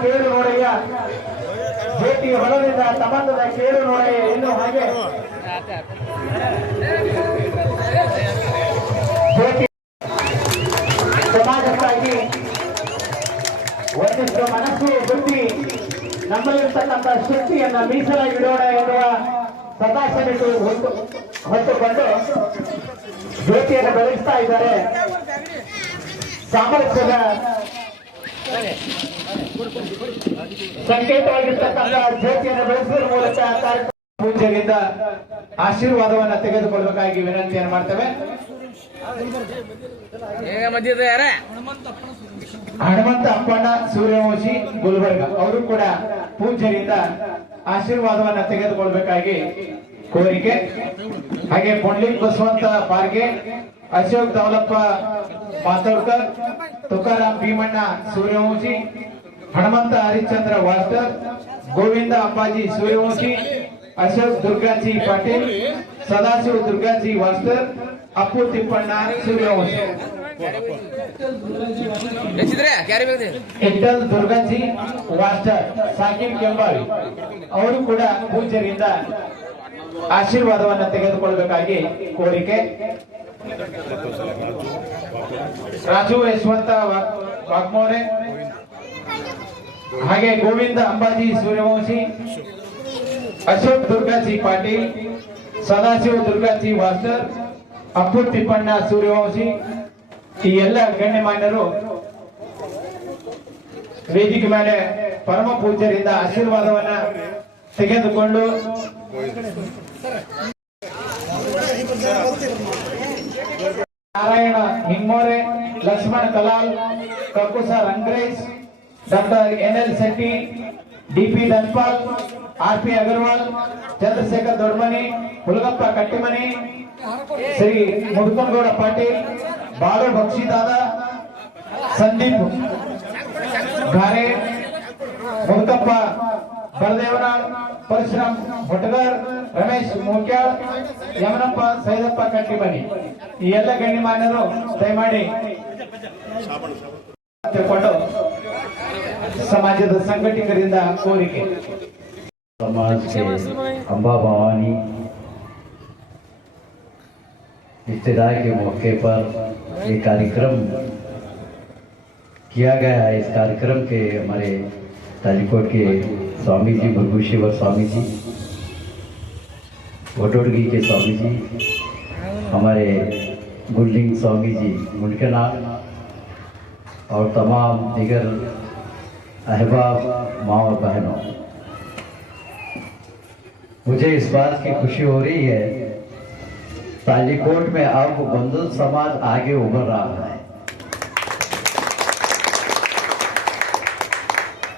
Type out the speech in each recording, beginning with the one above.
ಕೇಳು ನೋಡಯ್ಯ ಭೇಟಿ ಹೊಲದಿಂದ ಸಂಬಂಧದ ಕೇಳು ನೋಡಯ್ಯ ಇನ್ನು ಹಾಗೆ ಸಮಾಜಕ್ಕಾಗಿ ಒಂದಿಷ್ಟು ಮನಸ್ಸು ಬುದ್ಧಿ ನಮ್ಮಲ್ಲಿರ್ತಕ್ಕಂಥ ಶಕ್ತಿಯನ್ನ ಮೀಸಲಾಗಿಡೋಣ ಎನ್ನುವ ಸದಾಶನಿಟ್ಟು ಹೊತ್ತು ಹೊತ್ತುಕೊಂಡು ಜ್ಯೋತಿಯನ್ನು ಬೆಳೆಸ್ತಾ ಇದ್ದಾರೆ. ಸಾಮರಸ್ಯದ ಸಂಕೇತವಾಗಿರ್ತಕ್ಕಂಥ ಜ್ಯೋತಿಯನ್ನು ಬೆಳೆಸುವ ಮೂಲಕ ಆಶೀರ್ವಾದವನ್ನ ತೆಗೆದುಕೊಳ್ಳಬೇಕಾಗಿ ವಿನಂತಿಯನ್ನು ಮಾಡ್ತೇವೆ. ಹನುಮಂತ ಅಪ್ಪಣ್ಣ ಸೂರ್ಯವಂಶಿ ಗುಲ್ಬರ್ಗ ಅವರು ಕೂಡ ಪೂಜ್ಯರಿಂದ ಆಶೀರ್ವಾದವನ್ನ ತೆಗೆದುಕೊಳ್ಬೇಕಾಗಿ ಕೋರಿಕೆ. ಹಾಗೆ ಪುಂಡ್ಲಿಕ್ ಬಸವಂತ ಪಾರ್ಗೆ ಅಶೋಕ್ ದೌಲಪ್ಪ ಮಾತೋಡ್ಕರ್ ತುಕಾರಾಮ್ ಭೀಮಣ್ಣ ಸೂರ್ಯವಂಶಿ ಹನುಮಂತ ಹರಿಶ್ಚಂದ್ರ ವಾಸ್ಟರ್ ಗೋವಿಂದ ಅಂಬಾಜಿ ಸೂರ್ಯವಂಶಿ ಅಶೋಕ್ ದುರ್ಗಾಜಿ ಪಾಟೀಲ್ ಸದಾಶಿವ ದುರ್ಗಾಜಿ ವಾಸ್ಟರ್ ಅಪ್ಪು ತಿಪ್ಪಣ್ಣ ಸೂರ್ಯವಂಶಿ. ಇಟ್ಟಲ್ ದುರ್ಗಾಜಿ ವಾಸ್ಟರ್ ಸಾಕಿಬ್ ಕೆಂಬಾವಿ. ಅವರು ಕೂಡ ಪೂಜ್ಯರಿಂದ ಆಶೀರ್ವಾದವನ್ನು ತೆಗೆದುಕೊಳ್ಳಬೇಕಾಗಿ ಕೋರಿಕೆ. ರಾಜು ಯಶವಂತ ವಾಗ್- ವಾಗ್ಮೋರೆ. ಹಾಗೆ ಗೋವಿಂದ ಅಂಬಾಜಿ, ಸೂರ್ಯವಂಶಿ, ಅಶೋಕ್ ದುರ್ಗಾಜಿ ಪಾಟೀಲ್, ಸದಾಶಿವ ದುರ್ಗಾಜಿ ವಾಸ್ಟರ್ ಅಪ್ಪು ತಿಪ್ಪಣ್ಣ, ಸೂರ್ಯವಂಶಿ, ಈ ಎಲ್ಲ ಗಣ್ಯಮಾನ್ಯರು ವೇದಿಕೆ ಮೇಲೆ ಪರಮ ಪೂಜ್ಯರಿಂದ ಆಶೀರ್ವಾದವನ್ನ ತೆಗೆದುಕೊಂಡು Narayana Himmore Lakshmana Kalal, ಕಕುಸ Rangresh doctor N L Shetty DP Dhanpal R P Agarwal Chandrashekhar Dodmani Hulagappa Kattimani Shri Mudkongowda Patil Balu Bakshidada Sandeep ಗಾರೆ ಮುದುಕಪ್ಪ ಬಲದೇವನಾಳ್ ಪರಶುರಾಮ್ ಹೊಟಗರ್ ರಮೇಶ್ ಮೂಕ್ಯಾಳ್ ಯಮನಪ್ಪ ಸೈದಪ್ಪ ಕಟ್ಟಿಮನಿ ಈ ಎಲ್ಲ ಗಣ್ಯಮಾನ್ಯರು ದಯಮಾಡಿ ಕೊಟ್ಟು ಸಮಾಜದ ಸಂಘಟಕರಿಂದ ಕೋರಿಕೆ समाज के अम्बा भवानी इब्तदाई के मौके पर ये कार्यक्रम किया गया है इस कार्यक्रम के हमारे तालीकोट के स्वामी जी भृगुशिवर स्वामी जी वटोडगी के स्वामी जी हमारे गुल्लिंग स्वामी जी मुल्कनाथ और तमाम दिगर अहबाब माँ और बहनों। मुझे इस बात की खुशी हो रही है तालीकोट में अब बंदल समाज आगे उभर रहा है।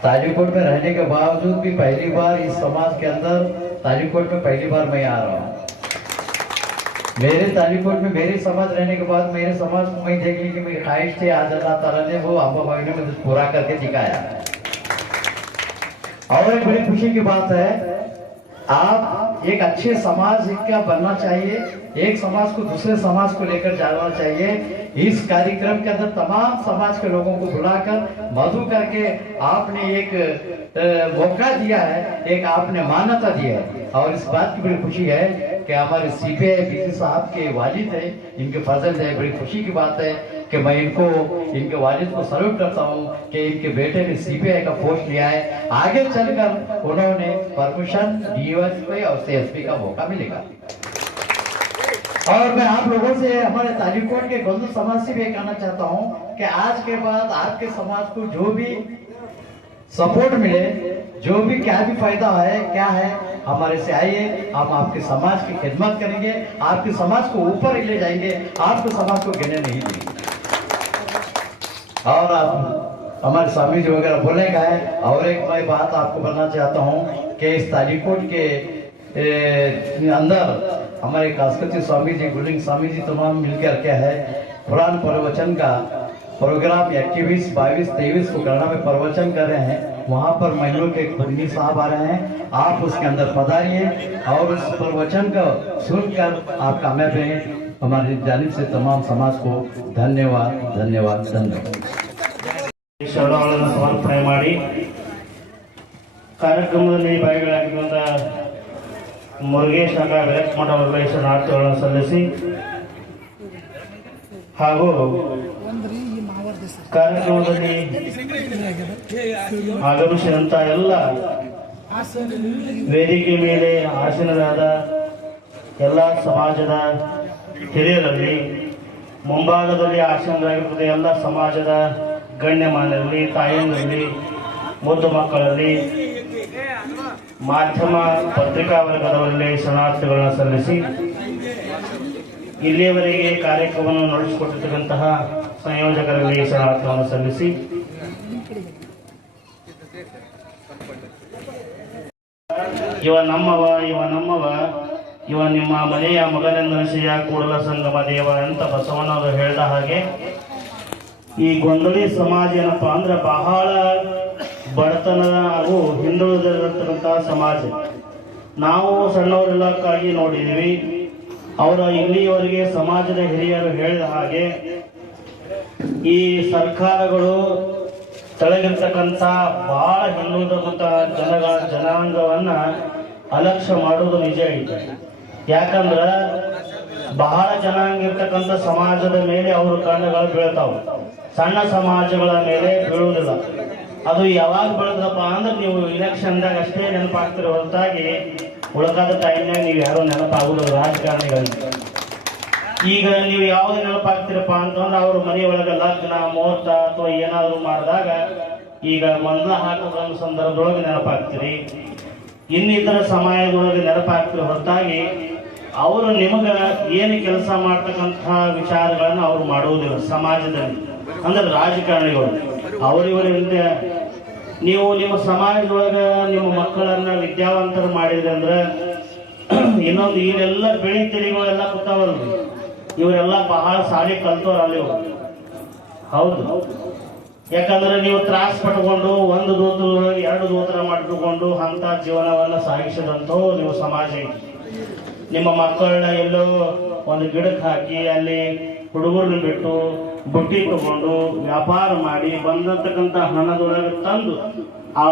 तालीकोट में रहने के बावजूद भी पहली बार इस समाज के अंदर तालीकोट में पहली बार मैं आ रहा हूँ। मेरे तालीकोट में मेरे समाज रहने के बाद मेरे समाज को मैं देखने की मेरी ख्वाहिश थी, आज अल्लाह ताला ने वो अम्बा भाई ने मुझे पूरा करके दिखाया और एक बड़ी खुशी की बात है, आप एक अच्छे समाज का बनना चाहिए, एक समाज को दूसरे समाज को लेकर जाना चाहिए। इस कार्यक्रम के अंदर तमाम समाज के लोगों को बुलाकर, मधु करके आपने एक मौका दिया है, एक आपने मान्यता दिया है। और इस बात की बड़ी खुशी है कि हमारे सीपीआई बीसी साहब के वालिद है, इनके फजल है, बड़ी खुशी की बात है कि मैं इनको, इनके वालिद को सल्यूट करता हूँ कि इनके बेटे ने सीपीआई का पोस्ट लिया है। आगे चलकर उन्होंने परमिशन डीएसपी और सीएसपी का मौका मिलेगा। और मैं आप लोगों से, हमारे तालीकोट के गोंदल समाज से भी कहना चाहता हूँ कि आज के बाद आपके समाज को जो भी सपोर्ट मिले, जो भी क्या भी फ़ायदा है, क्या है हमारे से आइए, हम आपके समाज की खिदमत करेंगे, आपके समाज को ऊपर ही ले जाएँगे, आपके समाज को गिरने नहीं देंगे। और आप, हमारे स्वामी जी वगैरह बोलेगा है, और एक मैं बात आपको बताना चाहता हूँ कि इस तालीकोट के अंदर हमारे कास्कती स्वामी जी, गुलिंग स्वामी जी तमाम मिलकर क्या है कुरान प्रवचन का प्रोग्राम इक्कीस, बाईस, तेईस को करना में प्रवचन कर रहे हैं। वहाँ पर महिलों के खुदनी साहब आ रहे हैं आप उसके अंदर पधारिए और उस प्रवचन को सुनकर आप कामयाब रहें हमारी जानिब से तमाम समाज को धन्यवाद धन्यवाद धन्यवाद ಶರಣಗಳನ್ನು ಸಮರ್ಪಣೆ ಮಾಡಿ ಕಾರ್ಯಕ್ರಮದಲ್ಲಿ ಭಾಗಿಗಳಾಗಿರುವಂಥ ಮುರುಗೇಶ್ ಅಂಗ ಬೆಳಕಮಠ ಅವರ ಶರಣಾರ್ಥಿಗಳನ್ನು ಸಲ್ಲಿಸಿ ಹಾಗೂ ಕಾರ್ಯಕ್ರಮದಲ್ಲಿ ಆಗಮಿಸಿದಂತ ಎಲ್ಲ ವೇದಿಕೆ ಮೇಲೆ ಆಸೀನರಾದ ಎಲ್ಲ ಸಮಾಜದ ಹಿರಿಯರಲ್ಲಿ, ಮುಂಭಾಗದಲ್ಲಿ ಆಸೀನರಾಗಿರುತ್ತದೆ ಎಲ್ಲ ಸಮಾಜದ ಗಣ್ಯಮಾನ್ಯರಲ್ಲಿ, ತಾಯಂದಿರಲ್ಲಿ, ಮುದ್ದು ಮಕ್ಕಳಲ್ಲಿ, ಮಾಧ್ಯಮ ಪತ್ರಿಕಾ ವರ್ಗದವರಲ್ಲಿ ಶರಣಾರ್ಥಿಗಳನ್ನು ಸಲ್ಲಿಸಿ, ಇಲ್ಲಿಯವರೆಗೆ ಕಾರ್ಯಕ್ರಮವನ್ನು ನಡೆಸಿಕೊಟ್ಟಿರ್ತಕ್ಕಂತಹ ಸಂಯೋಜಕರಲ್ಲಿ ಶರಣಾರ್ಥಿಗಳನ್ನು ಸಲ್ಲಿಸಿ ಇವ ನಮ್ಮವ ಇವ ನಮ್ಮವ, ಇವ ನಿಮ್ಮ ಮನೆಯ ಮಗನೆಂದನಿಸಿಯ ಕೂಡಲ ಸಂಗಮ ದೇವ ಅಂತ ಬಸವಣ್ಣವರು ಹೇಳಿದ ಹಾಗೆ, ಈ ಗೊಂದಲಿ ಸಮಾಜ ಏನಪ್ಪ ಅಂದ್ರೆ ಬಹಳ ಬಡತನ ಹಾಗೂ ಹಿಂದುಳಿದಿರತಕ್ಕಂತಹ ಸಮಾಜ. ನಾವು ಸಣ್ಣವರೆಲ್ಲಕ್ಕಾಗಿ ನೋಡಿದೀವಿ. ಅವರ ಇಲ್ಲಿಯವರೆಗೆ ಸಮಾಜದ ಹಿರಿಯರು ಹೇಳಿದ ಹಾಗೆ ಈ ಸರ್ಕಾರಗಳು ತೆಳಗಿರ್ತಕ್ಕಂಥ ಬಹಳ ಹಿಂದುಳಿದಂತಹ ಜನಗಳ ಜನಾಂಗವನ್ನ ಅಲಕ್ಷ್ಯ ಮಾಡುವುದು ನಿಜ ಐತೆ ಯಾಕಂದ್ರ ಬಹಳ ಜನಾಂಗ ಇರ್ತಕ್ಕಂಥ ಸಮಾಜದ ಮೇಲೆ ಅವರು ಕಣ್ಣುಗಳು ಬೀಳ್ತಾವ. ಸಣ್ಣ ಸಮಾಜಗಳ ಮೇಲೆ ಬೀಳುವುದಿಲ್ಲ. ಅದು ಯಾವಾಗ ಬೆಳೆದ್ರಪ್ಪ ಅಂದ್ರೆ ನೀವು ಇಲೆಕ್ಷನ್ದಾಗ ಅಷ್ಟೇ ನೆನಪಾಗ್ತಿರೋ ಹೊರತಾಗಿ ಉಳಕಾದ ಟೈಮ್ನಾಗ ನೀವು ಯಾರು ನೆನಪಾಗುದಿಲ್ಲ ರಾಜಕಾರಣಿಗಳಿಗೆ ಈಗ ನೀವು ಯಾವ್ದು ನೆನಪಾಗ್ತಿರಪ್ಪ ಅಂತಂದ್ರೆ ಅವ್ರ ಮನೆಯೊಳಗೆ ಲಗ್ನ ಮುಹೂರ್ತ ಅಥವಾ ಏನಾದ್ರು ಮಾಡಿದಾಗ ಈಗ ಮಂದ ಹಾಕೋದ್ರ ಸಂದರ್ಭದೊಳಗೆ ನೆನಪಾಗ್ತೀರಿ. ಇನ್ನಿತರ ಸಮಯದೊಳಗೆ ನೆನಪಾಗ್ತಿರೋ ಹೊರತಾಗಿ ಅವರು ನಿಮಗ ಏನು ಕೆಲಸ ಮಾಡ್ತಕ್ಕಂತಹ ವಿಚಾರಗಳನ್ನು ಅವ್ರು ಮಾಡುವುದಿಲ್ಲ ಸಮಾಜದಲ್ಲಿ. ಅಂದ್ರೆ ರಾಜಕಾರಣಿಗಳು. ಅವರಿವರಿಂದ ನೀವು ನಿಮ್ಮ ಸಮಾಜದೊಳಗೆ ನಿಮ್ಮ ಮಕ್ಕಳನ್ನ ವಿದ್ಯಾವಂತರು ಮಾಡಿದ್ರೆ ಅಂದ್ರೆ ಇನ್ನೊಂದು ಈಗೆಲ್ಲ ಬೆಳಿ ತೆರಿಗೆಗಳೆಲ್ಲ ಕೂತಾವಲ್ರಿ ಇವರೆಲ್ಲ ಬಹಳ ಸಾಲಿ ಕಲ್ತವ್ರು ಅಲ್ಲಿ. ಹೌದು ಯಾಕಂದ್ರೆ ನೀವು ತ್ರಾಸ ಪಟ್ಕೊಂಡು ಒಂದು ದೂತ್ರ, ಎರಡು ದೂತ್ರ ಮಾಡಿಕೊಂಡು ಅಂತ ಜೀವನವನ್ನ ಸಾಗಿಸಿದಂತೂ ನೀವು ಸಮಾಜ. ನಿಮ್ಮ ಮಕ್ಕಳನ್ನ ಎಲ್ಲೋ ಒಂದು ಗಿಡಕ್ಕೆ ಹಾಕಿ ಅಲ್ಲಿ ಹುಡುಗರನ್ನ ಬಿಟ್ಟು ಬುಟ್ಟಿ ತಗೊಂಡು ವ್ಯಾಪಾರ ಮಾಡಿ ಬಂದಂತಕ್ಕಂಥ ಹಣದೊಳಗೆ ತಂದು ಆ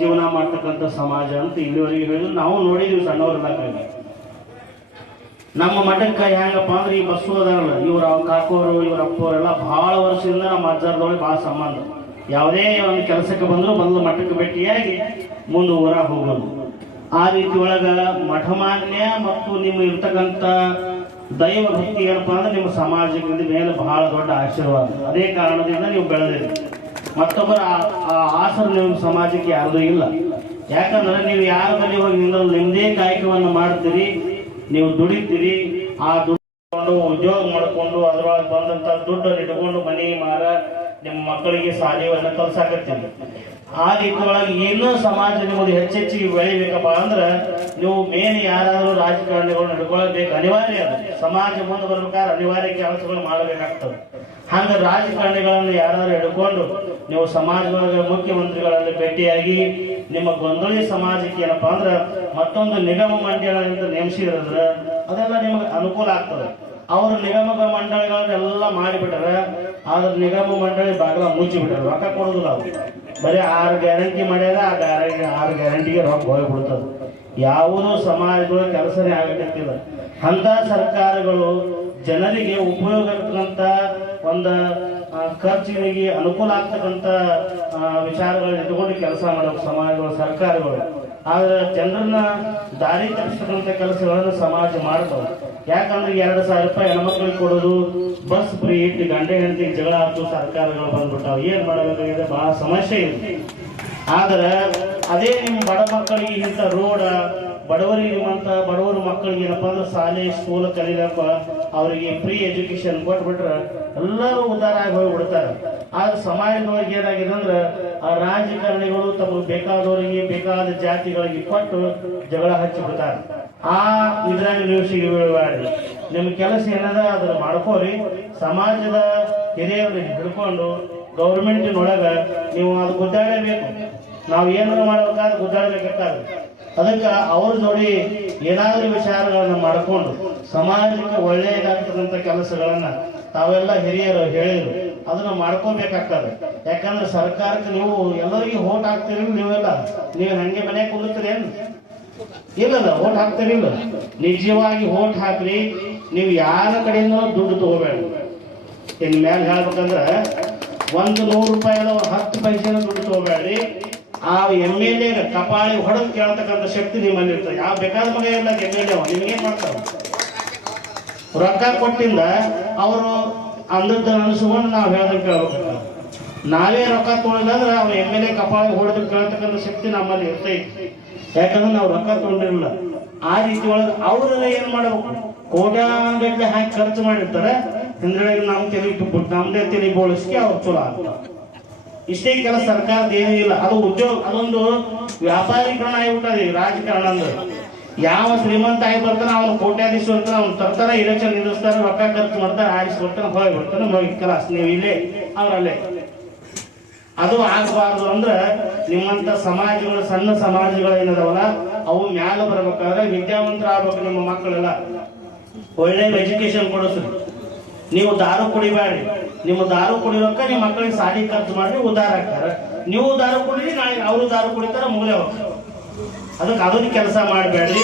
ಜೀವನ ಮಾಡ್ತಕ್ಕಂಥ ಸಮಾಜ ಅಂತ ಇಲ್ಲಿವರೆಗೆ ಹೇಳಿದ್ರು ನಾವು ನೋಡಿದೀವಿ ಸಣ್ಣವ್ರದಾಗಿ ನಮ್ಮ ಮಠಕ್ಕೆ ಹೆಂಗಪ್ಪ ಅಂದ್ರೆ ಈ ಬಸ್ಸು ಇವ್ರ ಇವ್ರ ಕಾಕೋರು, ಇವ್ರ ಅಪ್ಪವರೆಲ್ಲ ಬಹಳ ವರ್ಷದಿಂದ ನಮ್ಮ ಅಜ್ಜಾರದೊಳಗೆ ಭಾಳ ಸಂಬಂಧ. ಯಾವುದೇ ಒಂದು ಕೆಲಸಕ್ಕೆ ಬಂದ್ರು ಮೊದಲು ಮಠಕ್ಕೆ ಭೇಟಿಯಾಗಿ ಮುಂದೆ ಊರಾಗ ಹೋಗೋದು. ಆ ರೀತಿ ಒಳಗ ಮಠ ಮಾನ್ಯ ಮತ್ತು ನಿಮ್ಮ ಇರ್ತಕ್ಕಂಥ ದೈವ ಭಕ್ತಿ ಏನಪ್ಪ ಅಂದ್ರೆ ನಿಮ್ಮ ಸಮಾಜದ ಮೇಲೆ ಬಹಳ ದೊಡ್ಡ ಆಶೀರ್ವಾದ. ಅದೇ ಕಾರಣದಿಂದ ನೀವು ಬೆಳೆದಿರಿ. ಮತ್ತೊಬ್ಬರ ಆ- ಆಸರ ನಿಮ್ಮ ಸಮಾಜಕ್ಕೆ ಯಾರ್ದು ಇಲ್ಲ. ಯಾಕಂದ್ರೆ ನೀವು ಯಾರ ಬಳಿ ಹೋಗಿ ನಿಮ್ಮದೇ ಕಾಯಕವನ್ನು ಮಾಡ್ತೀರಿ. ನೀವು ದುಡಿತೀರಿ, ಆ ದುಡ್ಡು ಉದ್ಯೋಗ ಮಾಡಿಕೊಂಡು ಅದ್ರೊಳಗೆ ಬಂದಂತ ದುಡ್ಡನ್ನು ಇಟ್ಕೊಂಡು ಮನೆ ಮಾರ, ನಿಮ್ಮ ಮಕ್ಕಳಿಗೆ ಸಾಧ್ಯವನ್ನು ಕಲ್ಸಾಕತ್ತೀರಿ. ಆ ರೀತಿ ಇನ್ನೂ ಸಮಾಜ ನಿಮ್ಮದು ಹೆಚ್ಚೆಚ್ಚಿಗೆ ಬೆಳಿಬೇಕಪ್ಪ ಅಂದ್ರೆ ನೀವು ಮೇನ್ ಯಾರಾದರೂ ರಾಜಕಾರಣಿಗಳು ನಡ್ಕೊಳ್ಬೇಕು. ಅನಿವಾರ್ಯ ಅದು. ಸಮಾಜ ಮುಂದೆ ಬರ್ಬೇಕಾದ್ರೆ ಅನಿವಾರ್ಯ ಕೆಲಸಗಳು ಮಾಡಬೇಕಾಗ್ತದೆ. ಹಂಗೆ ರಾಜಕಾರಣಿಗಳನ್ನು ಯಾರಾದರೂ ಹಿಡ್ಕೊಂಡು ನೀವು ಸಮಾಜದೊಳಗೆ ಮುಖ್ಯಮಂತ್ರಿಗಳಲ್ಲಿ ಭೇಟಿಯಾಗಿ ನಿಮ್ಮ ಗೊಂದಲಿ ಸಮಾಜಕ್ಕೆ ಏನಪ್ಪಾ ಅಂದ್ರೆ ಮತ್ತೊಂದು ನಿಗಮ ಮಂಡಳಿಯಿಂದ ಅಂತ ನೇಮಿಸಿದ್ರೆ ಅದೆಲ್ಲ ನಿಮಗೆ ಅನುಕೂಲ ಆಗ್ತದೆ. ಅವರು ನಿಗಮ ಮಂಡಳಿಗಳನ್ನೆಲ್ಲ ಮಾಡಿಬಿಟ್ರೆ ಆದ್ರೆ ನಿಗಮ ಮಂಡಳಿ ಬಾಗಿಲ ಮುಚ್ಚಿ ಬಿಟ್ಟಾರೆ ರೊಕ್ಕ ಕೊಡೋದಿಲ್ಲ ಅವ್ರು ಬರೀ ಆರು ಗ್ಯಾರಂಟಿ ಮಾಡ್ಯಾರ, ಆ ಗ್ಯಾರಂಟಿ ಆರು ಗ್ಯಾರಂಟಿಗೆ ರೊಕ್ಕ ಹೋಗ್ಬಿಡ್ತದ ಯಾವುದೂ ಸಮಾಜಗಳು ಕೆಲಸನೇ ಆಗತ್ತಿಲ್ಲ ಅಂಥ ಸರ್ಕಾರಗಳು ಜನರಿಗೆ ಉಪಯೋಗ ಇರ್ತಕ್ಕಂಥ ಒಂದು ಖರ್ಚಿನಿಗೆ ಅನುಕೂಲ ಆಗ್ತಕ್ಕಂಥ ವಿಚಾರಗಳನ್ನ ಇಟ್ಕೊಂಡು ಕೆಲಸ ಮಾಡೋ ಸಮಾಜಗಳು ಸರ್ಕಾರಗಳು ಆದ್ರೆ ಜನರನ್ನ ದಾರಿ ತಪ್ಪಿಸ್ತಕ್ಕಂಥ ಕೆಲಸಗಳನ್ನು ಸಮಾಜ ಮಾಡ್ತಾವೆ ಯಾಕಂದ್ರೆ ಎರಡು ಸಾವಿರ ರೂಪಾಯಿ ಹೆಣ್ಮಕ್ಳಿಗೆ ಕೊಡೋದು ಬಸ್ ಫ್ರೀ ಇಟ್ಟು ಗಂಡ ಹೆಂಡತಿ ಜಗಳ ಆಯ್ತು ಸರ್ಕಾರಗಳು ಬಂದ್ಬಿಟ್ಟಾವ. ಏನ್ ಮಾಡಬೇಕಾಗಿದೆ? ಬಹಳ ಸಮಸ್ಯೆ ಇದೆ. ಆದ್ರೆ ಅದೇ ನಿಮ್ಮ ಬಡ ಮಕ್ಕಳಿಗೆ ಇಂಥ ರೋಡ ಬಡವರಿಗೆ ಬಡವರು ಮಕ್ಕಳಿಗೆ ಏನಪ್ಪಾ ಅಂದ್ರೆ ಶಾಲೆ ಸ್ಕೂಲ್ ಕಲಿಲಪ್ಪ ಅವರಿಗೆ ಫ್ರೀ ಎಜುಕೇಶನ್ ಕೊಟ್ಬಿಟ್ರೆ ಎಲ್ಲರೂ ಉದ್ಧಾರ ಆಗಿ ಹೋಗ್ಬಿಡ್ತಾರೆ. ಆದ್ರೆ ಸಮಾಜದೊಳಗೆ ಏನಾಗಿದೆ ಅಂದ್ರೆ ಆ ರಾಜಕಾರಣಿಗಳು ತಮಗೆ ಬೇಕಾದವರಿಗೆ ಬೇಕಾದ ಜಾತಿಗಳಿಗೆ ಕೊಟ್ಟು ಜಗಳ ಹಚ್ಚಿ ಬಿಡ್ತಾರೆ. ಆ ಇದ್ರಾಗ ನೀವು ಸಿಗಬೇಡಿ ನಿಮ್ ಕೆಲಸ ಏನದ ಅದನ್ನ ಮಾಡ್ಕೋರಿ. ಸಮಾಜದ ಹಿರಿಯವರಿಗೆ ಹಿಡ್ಕೊಂಡು ಗೌರ್ಮೆಂಟಿನೊಳಗ ನೀವು ಅದು ಗುದ್ದಾಡಬೇಕು. ನಾವು ಏನಾದ್ರು ಮಾಡ್ಬೇಕಾದ್ರೆ ಗುದ್ದಾಡಬೇಕಾಗ್ತದೆ. ಅದಕ್ಕೆ ಅವ್ರ ಜೋಡಿ ಏನಾದ್ರೂ ವಿಚಾರಗಳನ್ನ ಮಾಡ್ಕೊಂಡು ಸಮಾಜಕ್ಕೆ ಒಳ್ಳೆಯದಾಗ್ತಕ್ಕಂಥ ಕೆಲಸಗಳನ್ನ ತಾವೆಲ್ಲ ಹಿರಿಯರು ಹೇಳಿದ್ರು. ಅದನ್ನ ಮಾಡ್ಕೋಬೇಕಾಗ್ತದೆ. ಯಾಕಂದ್ರೆ ಸರ್ಕಾರಕ್ಕೆ ನೀವು ಎಲ್ಲರಿಗೂ ಓಟ್ ಹಾಕ್ತೀರಿ ನೀವೆಲ್ಲ ನೀವು ಹಂಗೆ ಮನೆ ಕುಂದಿರ್ತೀರಿ ಏನು? ಇಲ್ಲದ ಓಟ್ ಹಾಕ್ತಿರಿಲ್ಲ ನಿಜವಾಗಿ ಓಟ್ ಹಾಕ್ರಿ. ನೀವು ಯಾರ ಕಡೆಯಿಂದ ದುಡ್ಡು ತಗೋಬೇಡ. ಇನ್ ಮೇಲೆ ಹೇಳ್ಬೇಕಂದ್ರ, ಒಂದು ನೂರು ರೂಪಾಯಿ ಹತ್ತು ಪೈಸೆನ ದುಡ್ಡು ತಗೋಬೇಡ್ರಿ. ಆ ಎಂ ಎಲ್ ಎ ಕಪಾಳಿ ಹೊಡೆದು ಕೇಳ್ತಕ್ಕಂಥ ಶಕ್ತಿ ನಿಮ್ಮಲ್ಲಿ ಇರ್ತದೆ ಯಾವ ಬೇಕಾದ ಮಗ ಇಲ್ಲ ಎಂ ಎಲ್ ಎ ನಿಮ್ಗೆ ರೊಕ್ಕ ಕೊಟ್ಟಿಂದ ಅವರು ಅಂದದ್ದು ಅನಿಸ್ಕೊಂಡು ನಾವು ಹೇಳ್ದಂಗೆ ಕೇಳ್ಬೇಕು. ನಾವೇ ರೊಕ್ಕ ತೊಗೊಂಡಿಲ್ಲ ಅಂದ್ರೆ ಅವ್ರ ಎಂ ಎಲ್ ಎ ಕಪಾಳ ಹೊಡೆದು ಕೇಳ್ತಕ್ಕಂಥ ಶಕ್ತಿ ನಮ್ಮಲ್ಲಿ ಇರ್ತೈತಿ. ಯಾಕಂದ್ರೆ ನಾವು ರೊಕ್ಕ ತೊಗೊಂಡಿರಲಿಲ್ಲ. ಆ ರೀತಿ ಒಳಗೆ ಅವ್ರೆಲ್ಲ ಏನ್ ಮಾಡ್ಬೇಕು? ಕೋಟ್ಯಾಂಗಟ್ಲೆ ಹಾಕಿ ಖರ್ಚು ಮಾಡಿರ್ತಾರೆ. ಹಿಂದ್ಗಡೆ ನಮ್ ತಲೆ ನಮ್ದೇ ತಲೆ ಬೋಳಿಸ್ಕೆ ಅವ್ರು ಚಲೋ ಆಗ್ತಾರೆ. ಇಷ್ಟೇ ಕೆಲಸ ಸರ್ಕಾರದ ಏನೂ ಇಲ್ಲ. ಅದು ಉದ್ಯೋಗ, ಅದೊಂದು ವ್ಯಾಪಾರೀಕರಣ ಆಗಿಬಿಟ್ಟದೆ ಈ ರಾಜಕಾರಣ ಅಂದ್ರೆ. ಯಾವ ಶ್ರೀಮಂತ ಆಗಿ ಬರ್ತಾನ ಅವನು ಕೋಟ್ಯಾಧೀಶ ಇರ್ತಾನೆ ಅವ್ನು ತರ್ತಾರ ಇಲೆಕ್ಷನ್ ನಿಲ್ಲಿಸ್ತಾರೆ, ರೊಕ್ಕ ಖರ್ಚು ಮಾಡ್ತಾರೆ ಆರಿಸಿ ಬರ್ತಾನೆ ಹೋಗಿ ಬರ್ತಾನೆ, ಹೋಗಿ ಕಲಾಸ್ ನೀವು ಇಲ್ಲೇ, ಅವರಲ್ಲೇ. ಅದು ಆಗಬಾರ್ದು ಅಂದ್ರೆ ನಿಮ್ಮಂತ ಸಮಾಜಗಳು, ಸಣ್ಣ ಸಮಾಜಗಳು ಏನದವಲ್ಲ, ಅವು ಮ್ಯಾಲ ಬರ್ಬೇಕಾದ್ರೆ ವಿದ್ಯಾವಂತರ ಆಗ್ಬೇಕು ನಮ್ಮ ಮಕ್ಕಳೆಲ್ಲ. ಒಳ್ಳೆ ಎಜುಕೇಶನ್ ಕೊಡಿಸ್ರಿ ನೀವು ದಾರು ಕುಡಿಬೇಡ್ರಿ. ನಿಮ್ಮ ದಾರು ಕುಡಿಯೋಕ ನಿಮ್ಮ ಮಕ್ಕಳಿಗೆ ಸಾಲಿ ಖರ್ಚು ಮಾಡ್ರಿ ಉದಾರ ಆಗ್ತಾರೆ. ನೀವು ದಾರು ಕುಡಿರಿ, ನಾಳೆ ಅವರು ದಾರು ಕುಡಿತಾರ, ಮೂಲೆ ಹೋಗ್ತಾರೆ. ಅದಕ್ಕೆ ಅದನ್ನ ಕೆಲಸ ಮಾಡಬೇಡ್ರಿ.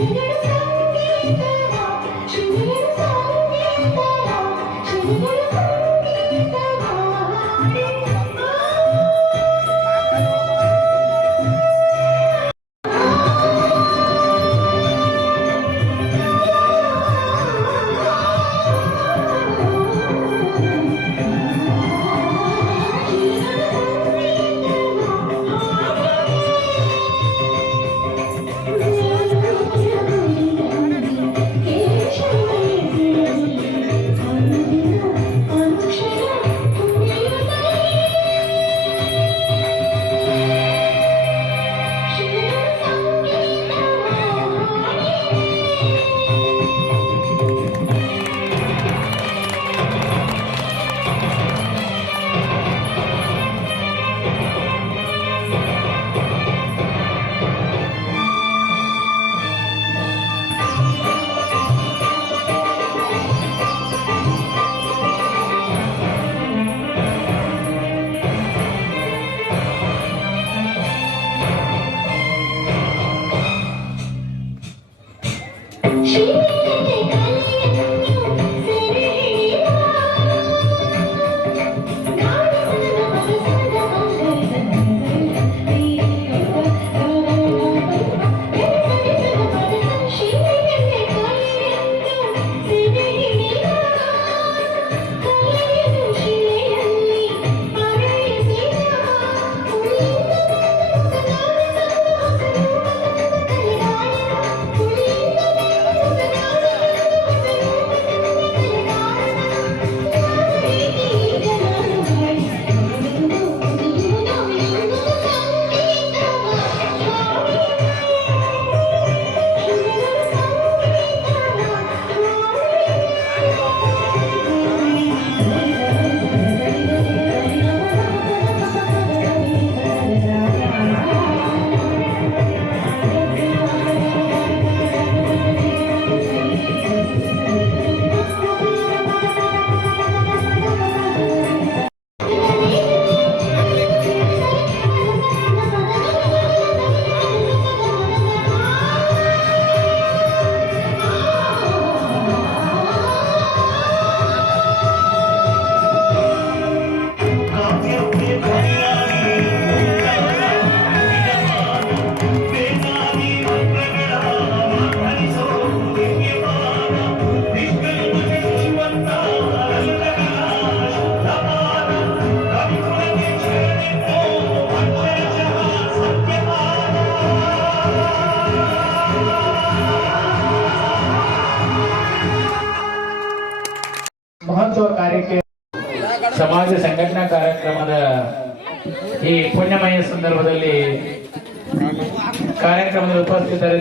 Yeah.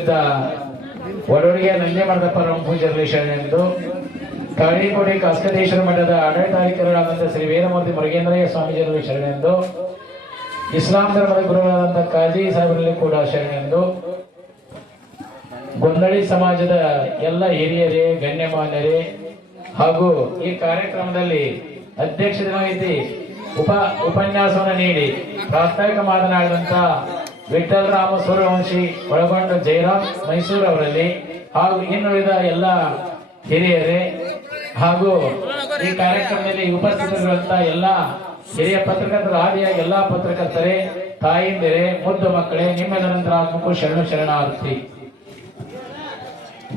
ಉಪಸ್ಥಿತರಿದ್ದ ಒಡೋಡಿಗೆ ರಾಮ ಪರಮ ಪೂಜಾರಿ ಎಂದು ಕಳಿಕೋಟೆ ಕಸ್ಕದೇಶ್ವರ ಮಠದ ಆಡಳಿತಾಧಿಕಾರಿಗಳಾದಂಥ ಶ್ರೀ ವೀರಮೂರ್ತಿ ಮುರುಗೇಂದ್ರಯ್ಯ ಸ್ವಾಮೀಜಿಯವರಿಗೆ ಶರಣೆಂದು ಇಸ್ಲಾಂ ಧರ್ಮದ ಗುರುಗಳಾದಂಥ ಕಾಜಿ ಸಾಹೇಬರಲ್ಲಿ ಕೂಡ ಶರಣೆಂದು ಗೊಂದಳಿ ಸಮಾಜದ ಎಲ್ಲ ಹಿರಿಯರೇ, ಗಣ್ಯಮಾನ್ಯರೇ ಹಾಗೂ ಈ ಕಾರ್ಯಕ್ರಮದಲ್ಲಿ ಅಧ್ಯಕ್ಷತೆ ಉಪ ಉಪನ್ಯಾಸವನ್ನು ನೀಡಿ ಪ್ರಾಸ್ತಾವಿಕ ಮಾತನಾಡಿದಂತ ವಿಠಲ್ ರಾಮ ಸೂರ್ಯವಂಶಿ ಒಳಗೊಂಡ ಜಯರಾಮ್ ಮೈಸೂರು ಅವರಲ್ಲಿ ಹಾಗೂ ಇನ್ನುಳಿದ ಎಲ್ಲ ಹಿರಿಯರೇ ಹಾಗೂ ಈ ಕಾರ್ಯಕ್ರಮದಲ್ಲಿ ಉಪಸ್ಥಿತರಿರುವಂತಹ ಎಲ್ಲ ಹಿರಿಯ ಪತ್ರಕರ್ತರ ಆದಿಯಾಗಿ ಎಲ್ಲಾ ಪತ್ರಕರ್ತರೇ, ತಾಯಿಂದಿರೇ, ಮುದ್ದ ಮಕ್ಕಳೇ, ನಿಮ್ಮೆಲ್ಲರಂತರ ಆತ್ಮಕ್ಕೂ ಶರಣು ಶರಣಾರ್ಥಿ.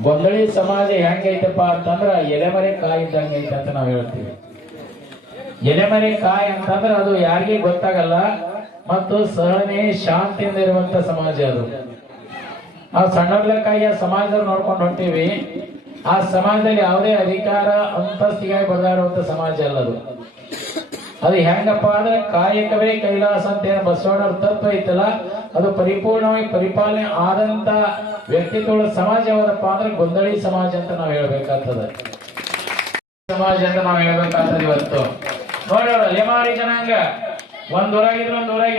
ಗೊಂದಳಿ ಸಮಾಜ ಹೆಂಗೈತಪ್ಪ ಅಂತಂದ್ರ ಎಲೆಮರೆ ಕಾಯಿ ಇದ್ದಂಗೆ ಅಂತ ನಾವು ಹೇಳ್ತೀವಿ. ಎಲೆಮರೆ ಕಾಯಿ ಅಂತಂದ್ರ ಅದು ಯಾರಿಗೂ ಗೊತ್ತಾಗಲ್ಲ. ಮತ್ತು ಸಹನೆ ಶಾಂತಿಯಿಂದ ಇರುವಂತ ಸಮಾಜ ಅದು. ನಾವು ಸಣ್ಣರ್ಲಕ್ಕಾಗಿ ಆ ಸಮಾಜದವ್ರು ನೋಡ್ಕೊಂಡು ಹೊಂಟೀವಿ. ಆ ಸಮಾಜದಲ್ಲಿ ಯಾವುದೇ ಅಧಿಕಾರ, ಅಂತಸ್ತಿಗಾಗಿ ಬದಲಾಡುವಂತ ಸಮಾಜ ಅಲ್ಲ ಅದು. ಅದು ಹೆಂಗಪ್ಪ ಅಂದ್ರೆ ಕಾಯಕವೇ ಕೈಲಾಸ ಅಂತ ಏನು ಬಸವಣ್ಣವ್ರ ತತ್ವ ಐತಲ್ಲ, ಅದು ಪರಿಪೂರ್ಣವಾಗಿ ಪರಿಪಾಲನೆ ಆದಂತ ವ್ಯಕ್ತಿತ್ವಗಳ ಸಮಾಜ ಯಾವ್ದಪ್ಪ ಅಂದ್ರೆ ಗೊಂದಳಿ ಸಮಾಜ ಅಂತ ನಾವು ಹೇಳ್ಬೇಕಾಗ್ತದೆ. ಸಮಾಜ ಅಂತ ನಾವು ಹೇಳ್ಬೇಕಾಗ್ತದೆ ಇವತ್ತು. ನೋಡೋಣ ಲೆಮಾರಿ ಜನಾಂಗ. ಒಂದ್ ಊರಾಗಿದ್ರೆ ಒಂದ್ ಊರಾಗ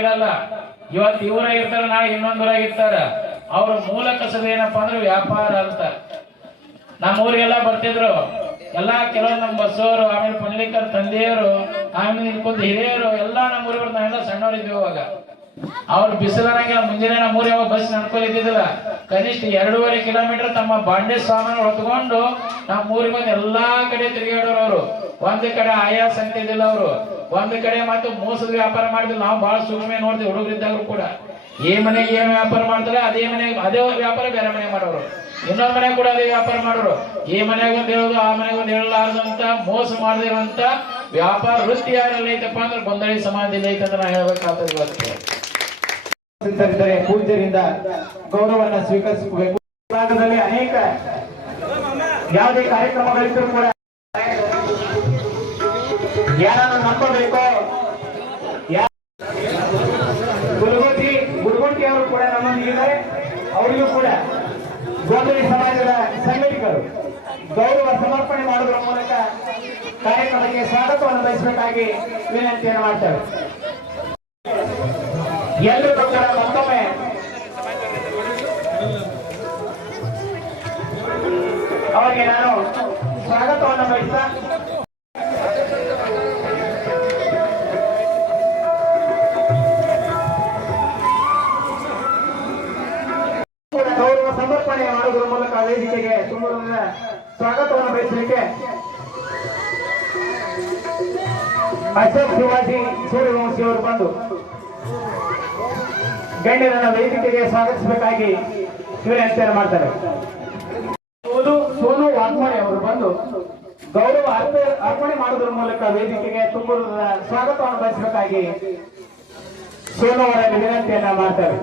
ಇವತ್ತು ಈ ಊರಾಗ ಇರ್ತಾರ, ನಾಳೆ ಇನ್ನೊಂದ್ ಊರಾಗ ಇರ್ತಾರ. ಅವ್ರ ಮೂಲ ಕಸದ ಏನಪ್ಪಾ ಅಂದ್ರೆ ವ್ಯಾಪಾರ ಅಂತ ನಮ್ಮ ಊರಿಗೆಲ್ಲ ಬರ್ತಿದ್ರು. ಎಲ್ಲಾ ಕೆಲವು ನಮ್ಮ ಬಸ್ಸವರು ಆಮೇಲೆ ಪಂಡಿಕರ್ ತಂದೆಯವರು, ಆಮೇಲೆ ಹಿರಿಯರು, ಎಲ್ಲಾ ನಮ್ಮ ಊರಿಗೆ ನಾವೆಲ್ಲ ಸಣ್ಣವರಿದ್ವಿ ಅವಾಗ ಅವ್ರು ಬಿಸಿಲನಾಗೆ ಮುಂಜಾನೆ ನಮ್ಮ ಯಾವ ಬಸ್ ನಡ್ಕೊಂಡು ಇದ್ದಿದ್ದಿಲ್ಲ ಕನಿಷ್ಠ ಎರಡೂವರೆ ಕಿಲೋಮೀಟರ್ ತಮ್ಮ ಬಾಂಡೆ ಸಾಮಾನು ಹೊತ್ಕೊಂಡು ನಮ್ಮ ಊರಿಗೆ ಬಂದು ಎಲ್ಲಾ ಕಡೆ ತಿರುಗಾಡೋರು ಅವರು. ಒಂದ್ ಕಡೆ ಆಯಾಸ ಅಂತಿದ್ದಿಲ್ಲ ಅವರು. ಒಂದ್ ಕಡೆ ಮತ್ತು ಮೋಸದ ವ್ಯಾಪಾರ ಮಾಡಿದ್ರು ನಾವು ಬಹಳ ಸುಗಮೆ ನೋಡ್ತೀವಿ ಹುಡುಗರಿದ್ದಾಗ ಕೂಡ. ಈ ಮನೆಗೆ ಏನ್ ವ್ಯಾಪಾರ ಮಾಡ್ತಾರೆ ಅದೇ ಮನೆ, ಅದೇ ವ್ಯಾಪಾರ ಬೇರೆ ಮನೆ ಮಾಡೋರು. ಇನ್ನೊಂದ್ ಮನೆ ಕೂಡ ಅದೇ ವ್ಯಾಪಾರ ಮಾಡೋರು. ಈ ಮನೆಗೆ ಒಂದ್ ಹೇಳೋದು, ಆ ಮನೆಗೆ ಒಂದ್ ಹೇಳಲಾರ್ದಂತ ಮೋಸ ಮಾಡದಿರುವಂತ ವ್ಯಾಪಾರ ವೃತ್ತಿ ಯಾರಲ್ಲಿ ಐತಪ್ಪ ಅಂದ್ರೆ ಗೊಂದಳಿ ಸಮಾಜದಲ್ಲಿ ಐತೆ ಅಂತ ನಾ ಹೇಳ್ಬೇಕಾಗ್ತದೆ ಸಿದ್ಧರಿದ್ದರೆ ಪೂಜ್ಯರಿಂದ ಗೌರವವನ್ನು ಸ್ವೀಕರಿಸಬೇಕು. ಭಾಗದಲ್ಲಿ ಅನೇಕ ಯಾವುದೇ ಕಾರ್ಯಕ್ರಮಗಳಿದ್ದರೂ ಕೂಡ ಯಾರನ್ನು ನಂಬಬೇಕು ಗುರುಗೋಟಿ ಗುರುಗೋಟಿ ಅವರು ಕೂಡ ನಮ್ಮೊಂದಿಗಿದ್ದಾರೆ ಅವರಿಗೂ ಕೂಡ ಗೋಂದಳಿ ಸಮಾಜದ ಸಂಘಟಕರು ಗೌರವ ಸಮರ್ಪಣೆ ಮಾಡುವುದರ ಮೂಲಕ ಕಾರ್ಯಕ್ರಮಕ್ಕೆ ಸ್ವಾಗತವನ್ನು ಬಯಸಬೇಕಾಗಿ ವಿನಂತಿಯನ್ನು ಮಾಡ್ತೇವೆ. ಎಲ್ಲರಿಗೂ ಕೂಡ ಮತ್ತೊಮ್ಮೆ. ಅವರಿಗೆ ನಾನು ಸ್ವಾಗತವನ್ನು ಬಯಸ್ತಾ ಸಮರ್ಪಣೆ ಮಾಡುವುದರ ಮೂಲಕ ವೇದಿಕೆಗೆ ತುಂಬ ಸ್ವಾಗತವನ್ನು ಬಯಸಲಿಕ್ಕೆ ಅಶೋಕ್ ಶಿವಾಜಿ ಸೂರ್ಯವಂಶಿ ಅವರು ಬಂದು ಗಣ್ಯರನ್ನ ವೇದಿಕೆಗೆ ಸ್ವಾಗತಿಸಬೇಕಾಗಿ ವಿನಂತಿಯನ್ನು ಮಾಡ್ತಾರೆ. ಸೋನು ವಾಗ್ಮಣಿ ಅವರು ಬಂದು ಗೌರವ ಅರ್ಪ, ಅರ್ಪಣೆ ಮಾಡುವುದರ ಮೂಲಕ ವೇದಿಕೆಗೆ ತುಂಬ ಸ್ವಾಗತವನ್ನು ಬಯಸಬೇಕಾಗಿ ಸೋನು ಅವರ ವಿನಂತಿಯನ್ನ ಮಾಡ್ತಾರೆ.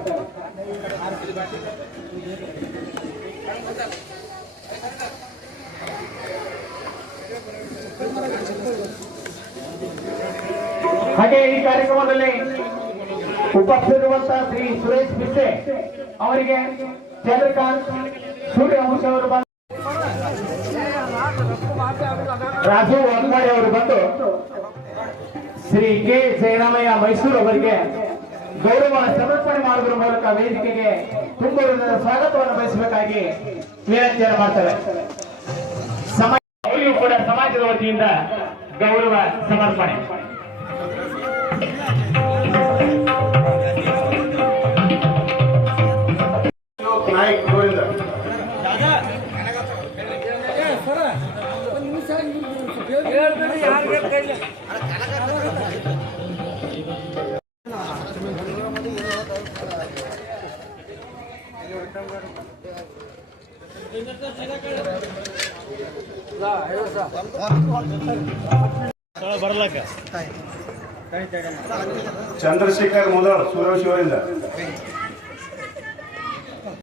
ಹಾಗೆ ಈ ಕಾರ್ಯಕ್ರಮದಲ್ಲಿ ಉಪಸ್ಥಿತಿರುವಂತಹ ಶ್ರೀ ಸುರೇಶ್ ಬಿಸ್ಸೆ ಅವರಿಗೆ ಚಂದ್ರಕಾಂತ್ ಸೂರ್ಯವಂಶ ಅವರು ಬಂದು ರಾಜು ವಾಗ್ಮಾಡಿ ಅವರು ಬಂದು ಶ್ರೀ ಕೆ ಜಯರಾಮಯ್ಯ ಮೈಸೂರು ಅವರಿಗೆ ಗೌರವ ಸಮರ್ಪಣೆ ಮಾಡುವುದರ ಮೂಲಕ ವೇದಿಕೆಗೆ ತುಂಬ ಸ್ವಾಗತವನ್ನು ಬಯಸಬೇಕಾಗಿ ವಿನಂತಿಯನ್ನು ಮಾಡ್ತಾರೆ ಅವರಿಗೂ ಕೂಡ ಸಮಾಜದ ವತಿಯಿಂದ ಗೌರವ ಸಮರ್ಪಣೆ. ನಾಯಕ್ ಗೋವಿಂದ ಚಂದ್ರಶೇಖರ್ ಮೊದಲು ಸೂರ್ಯಶಿವರಿಂದ